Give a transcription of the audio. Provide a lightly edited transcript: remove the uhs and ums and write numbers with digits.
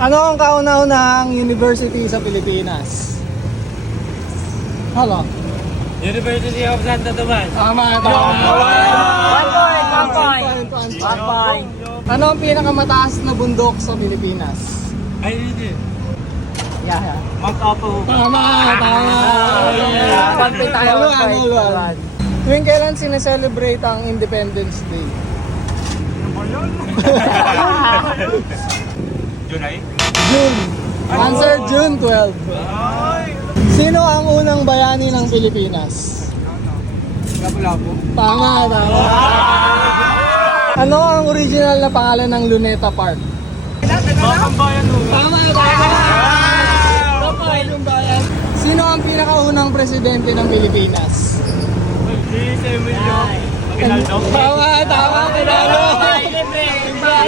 Ano ang kauna-unahang university sa Pilipinas? Hala. University of Santo Tomas. Tama, tama. One point. Ano ang pinakamataas na bundok sa Pilipinas? Ay, hindi. Yeah. Mount Apo. Tama, tama. One point tayo, one point. All. Tuwing kailan sineselebrate ang Independence Day? July? June. Answer, June 12. Sino ang unang bayani ng Pilipinas? Lapu-lapu. Tama, tama. Ano ang original na pangalan ng Luneta Park? Bakang bayan mo. Tama, tama. Yung bayan. Sino ang pinakaunang presidente ng Pilipinas? Si Emilio Aguinaldo. Tama, tama. Kinalo. Libre. Libre.